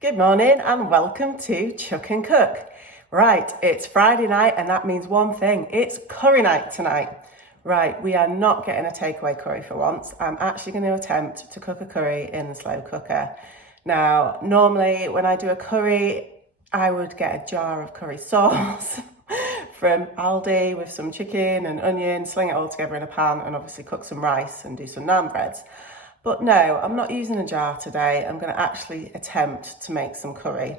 Good morning and welcome to Chuck and Cook. Right, it's Friday night and that means one thing, it's curry night tonight. Right, we are not getting a takeaway curry for once. I'm actually going to attempt to cook a curry in the slow cooker. Now, normally when I do a curry, I would get a jar of curry sauce from Aldi with some chicken and onion, sling it all together in a pan and obviously cook some rice and do some naan breads. But no, I'm not using a jar today. I'm going to actually attempt to make some curry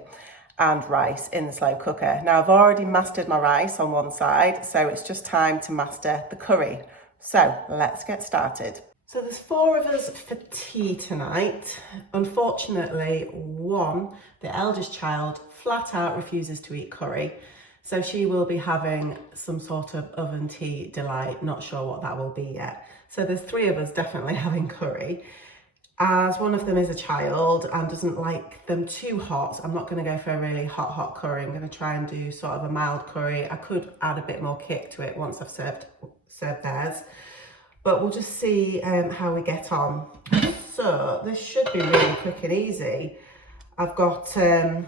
and rice in the slow cooker. Now, I've already mastered my rice on one side, so it's just time to master the curry. So let's get started. So there's 4 of us for tea tonight. Unfortunately, the eldest child, flat out refuses to eat curry. So she will be having some sort of oven tea delight, not sure what that will be yet. So there's 3 of us definitely having curry. As one of them is a child and doesn't like them too hot, so I'm not going to go for a really hot curry. I'm going to try and do sort of a mild curry. I could add a bit more kick to it once I've served theirs. But we'll just see how we get on. So this should be really quick and easy. I've got a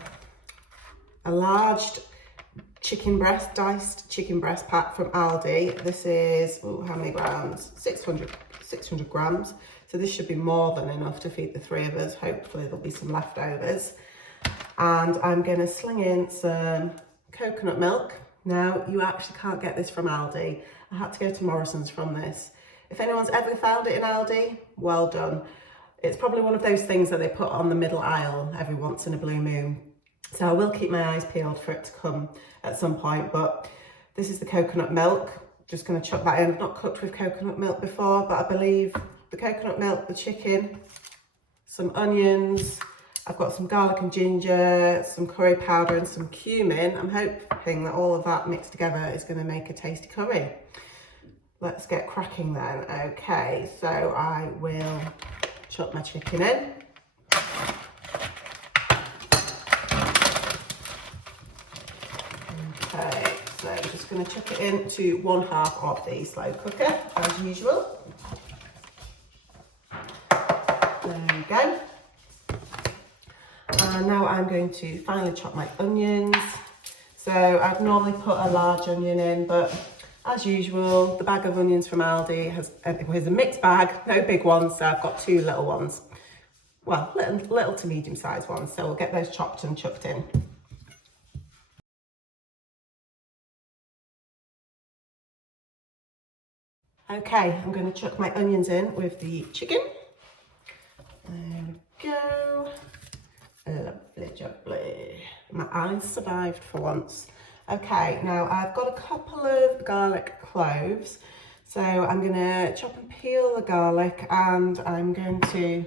large diced chicken breast pack from Aldi. This is, how many grams? 600 grams. So this should be more than enough to feed the 3 of us. Hopefully there'll be some leftovers. And I'm going to sling in some coconut milk. Now, you actually can't get this from Aldi. I had to go to Morrison's from this. If anyone's ever found it in Aldi, well done. It's probably one of those things that they put on the middle aisle every once in a blue moon. So I will keep my eyes peeled for it to come at some point, but this is the coconut milk. Just going to chuck that in. I've not cooked with coconut milk before, but I believe the coconut milk, the chicken, some onions. I've got some garlic and ginger, some curry powder and some cumin. I'm hoping that all of that mixed together is going to make a tasty curry. Let's get cracking then. Okay, so I will chuck my chicken in. Okay, so I'm just going to chuck it into 1/2 of the slow cooker as usual. There we go. And now I'm going to finally chop my onions. So I'd normally put a large onion in, but as usual, the bag of onions from Aldi has a mixed bag, no big ones, so I've got 2 little ones. Well, little to medium sized ones, so we'll get those chopped and chucked in. Okay, I'm going to chuck my onions in with the chicken. There we go. Lovely jubbly. My eyes survived for once. Okay, now I've got a couple of garlic cloves. So I'm going to chop and peel the garlic and I'm going to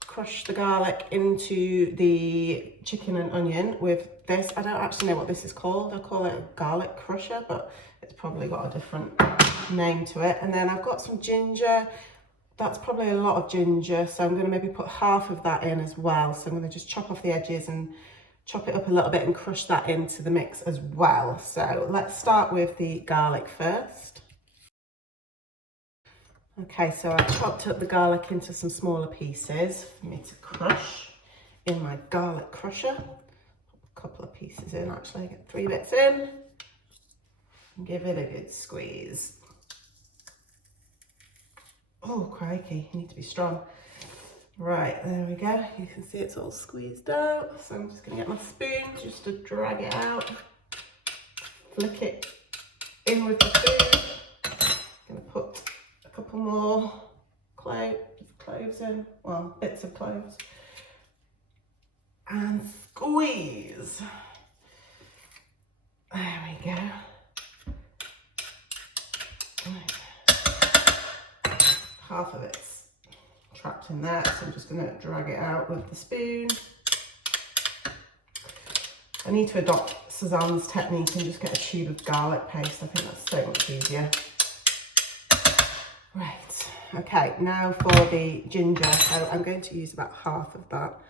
crush the garlic into the chicken and onion with this. I don't actually know what this is called. I call it a garlic crusher, but it's probably got a different name to it. And then I've got some ginger. That's probably a lot of ginger, so I'm going to maybe put half of that in as well. So I'm going to just chop off the edges and chop it up a little bit and crush that into the mix as well. So let's start with the garlic first. Okay, so I chopped up the garlic into some smaller pieces for me to crush in my garlic crusher. A couple of pieces in actually, get 3 bits in and give it a good squeeze. Oh, crikey, you need to be strong. Right, there we go. You can see it's all squeezed out. So I'm just gonna get my spoon just to drag it out. Flick it in with the spoon. Gonna put a couple more cloves in, well, bits of cloves. And squeeze. There we go. Right. Half of it's trapped in there, so I'm just going to drag it out with the spoon. I need to adopt Suzanne's technique and just get a tube of garlic paste. I think that's so much easier. Right, okay, now for the ginger. So I'm going to use about half of that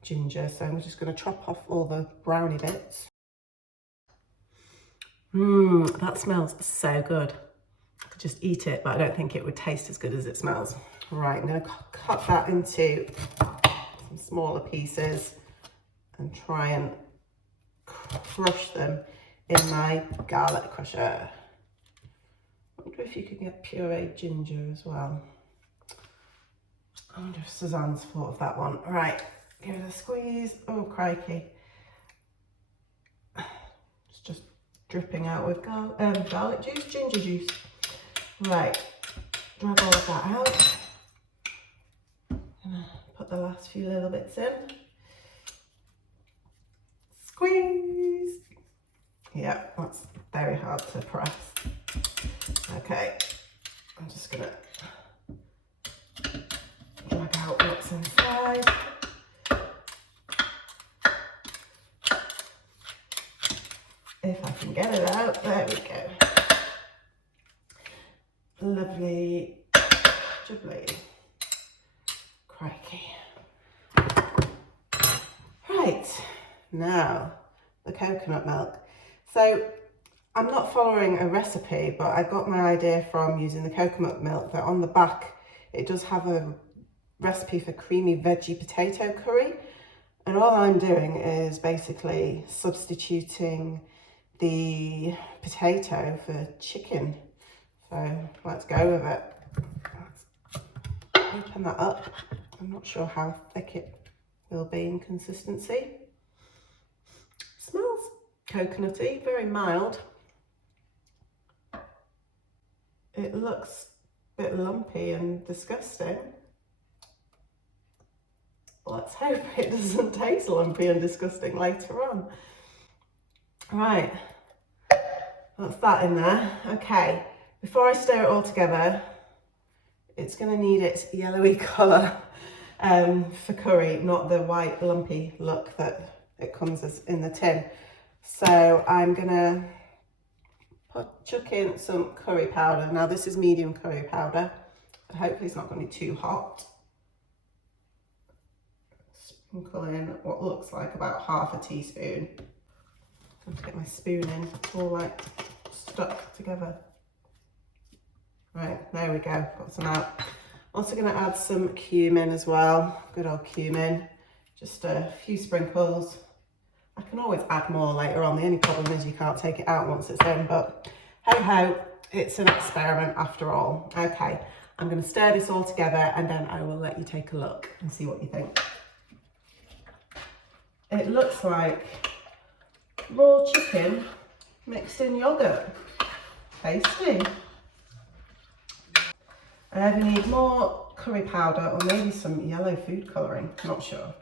ginger. So I'm just going to chop off all the browny bits. That smells so good. I could just eat it, but I don't think it would taste as good as it smells. Right, I'm going to cut that into some smaller pieces. and try and crush them in my garlic crusher. I wonder if you could get pureed ginger as well. I wonder if Suzanne's thought of that one. Right, give it a squeeze. Oh, crikey. It's just dripping out with garlic juice, ginger juice. Right, drag all of that out. And put the last few little bits in. Squeeze. Yeah, that's very hard to press. Okay, I'm just gonna drag out what's inside. If I can get it out, there we go. Lovely, jubbly. Crikey. Right, now the coconut milk. So I'm not following a recipe, but I got my idea from using the coconut milk, that on the back it does have a recipe for creamy veggie potato curry. And all I'm doing is basically substituting the potato for chicken. So let's go with it. Let's open that up. I'm not sure how thick it will be in consistency. Smells coconutty, very mild. It looks a bit lumpy and disgusting. Let's hope it doesn't taste lumpy and disgusting later on. Right, that's that in there. Okay, before I stir it all together, it's going to need its yellowy colour for curry, not the white lumpy look that it comes as in the tin. So I'm going to chuck in some curry powder. Now this is medium curry powder. Hopefully it's not going to be too hot. Sprinkle in what looks like about half a teaspoon. I'm going to get my spoon in. It's all like stuck together. Right, there we go. Got some out. Also going to add some cumin as well. Good old cumin. Just a few sprinkles. I can always add more later on. The only problem is you can't take it out once it's in, but hey ho, it's an experiment after all. Okay, I'm going to stir this all together and then I will let you take a look and see what you think. It looks like raw chicken mixed in yogurt. Tasty. I either need more curry powder or maybe some yellow food colouring, not sure.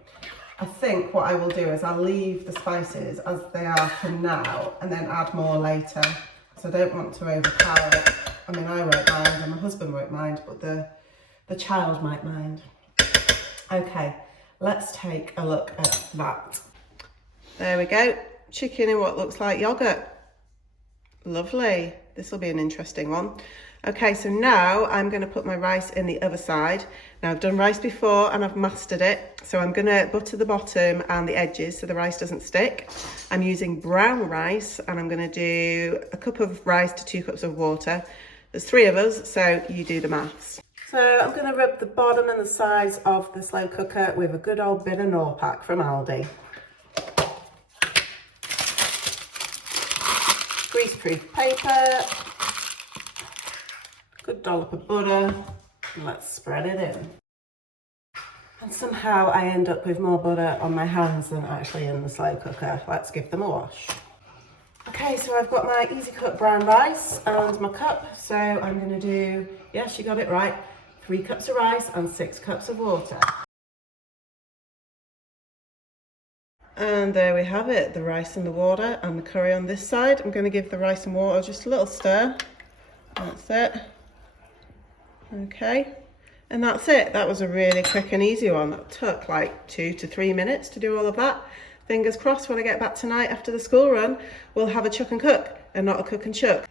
I think what I will do is I'll leave the spices as they are for now and then add more later. So I don't want to overpower it. I mean, I won't mind and my husband won't mind, but the child might mind. Okay, let's take a look at that. There we go, chicken in what looks like yogurt. Lovely, this will be an interesting one. Okay, so now I'm going to put my rice in the other side. Now I've done rice before and I've mastered it. So I'm going to butter the bottom and the edges so the rice doesn't stick. I'm using brown rice and I'm going to do a cup of rice to 2 cups of water. There's 3 of us, so you do the maths. So I'm going to rub the bottom and the sides of the slow cooker with a good old bit of Norpac from Aldi. Greaseproof paper. Good dollop of butter, and let's spread it in. And somehow I end up with more butter on my hands than actually in the slow cooker. Let's give them a wash. Okay, so I've got my easy cook brown rice and my cup. So I'm going to do, yes, you got it right, 3 cups of rice and 6 cups of water. And there we have it, the rice and the water and the curry on this side. I'm going to give the rice and water just a little stir. That's it. Okay, and that's it. That was a really quick and easy one. That took like 2 to 3 minutes to do all of that. Fingers crossed when I get back tonight after the school run, we'll have a chuck and cook and not a cook and chuck.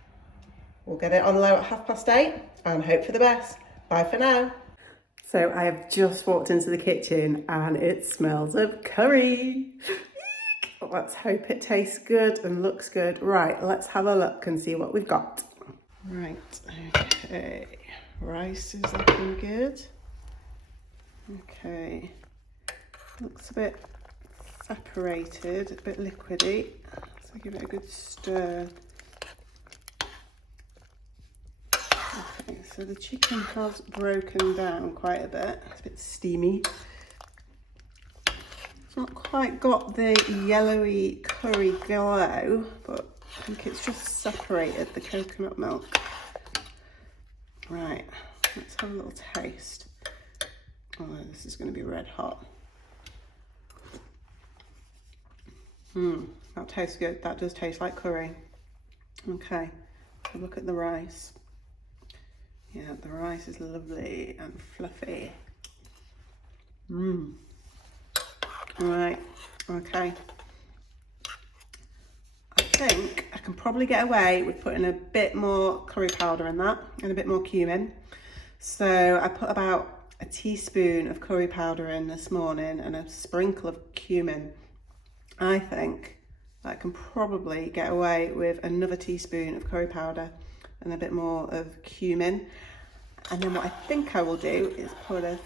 We'll get it on low at 8:30 and hope for the best. Bye for now. So I have just walked into the kitchen and it smells of curry. Let's hope it tastes good and looks good. Right, let's have a look and see what we've got. Right, okay. Rice is looking good. Okay, looks a bit separated, a bit liquidy. So give it a good stir. Okay, so the chicken has broken down quite a bit. It's a bit steamy. It's not quite got the yellowy curry glow, but I think it's just separated the coconut milk. Right, let's have a little taste. Oh, this is going to be red hot. That tastes good. That does taste like curry. Okay, so look at the rice. Yeah, the rice is lovely and fluffy. Right, okay. I think I can probably get away with putting a bit more curry powder in that and a bit more cumin. So I put about a teaspoon of curry powder in this morning and a sprinkle of cumin. I think I can probably get away with another teaspoon of curry powder and a bit more of cumin. And then what I think I will do is put a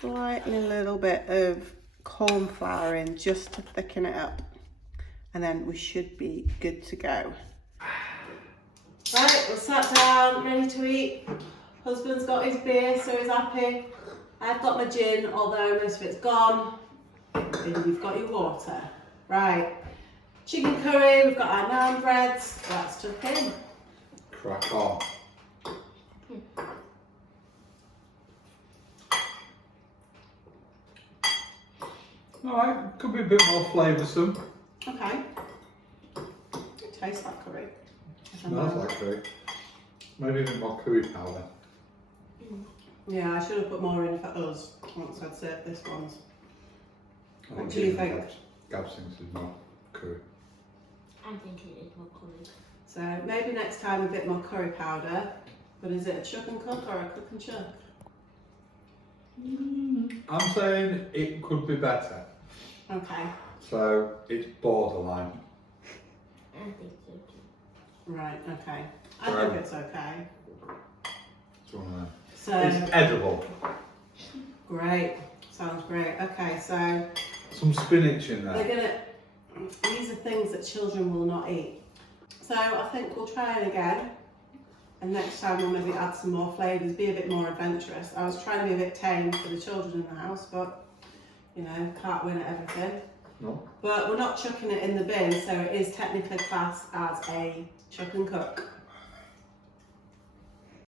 slightly little bit of corn flour in just to thicken it up. And then we should be good to go. Right, we're sat down, ready to eat. Husband's got his beer, so he's happy. I've got my gin, although most of it's gone. And you've got your water. Right, chicken curry, we've got our naan breads. Let's chuck in. Crack on. Alright, could be a bit more flavoursome. Okay. It tastes like curry. Smells like curry. Maybe a bit more curry powder. Yeah, I should have put more in for us once I'd served this ones. I What do you think? Gabs thinks it's more curry. I think it is more curry. So maybe next time a bit more curry powder. But is it a chuck and cook or a cook and chuck? I'm saying it could be better. Okay. So it's borderline. I think so too. Right, okay. I think it's okay. So It's edible. great. Sounds great. Okay, so Some spinach in they're there. these are things that children will not eat. So I think we'll try it again. And next time we'll maybe add some more flavours, be a bit more adventurous. I was trying to be a bit tame for the children in the house, but you know, can't win at everything. No. But we're not chucking it in the bin, so it is technically classed as a chuck and cook.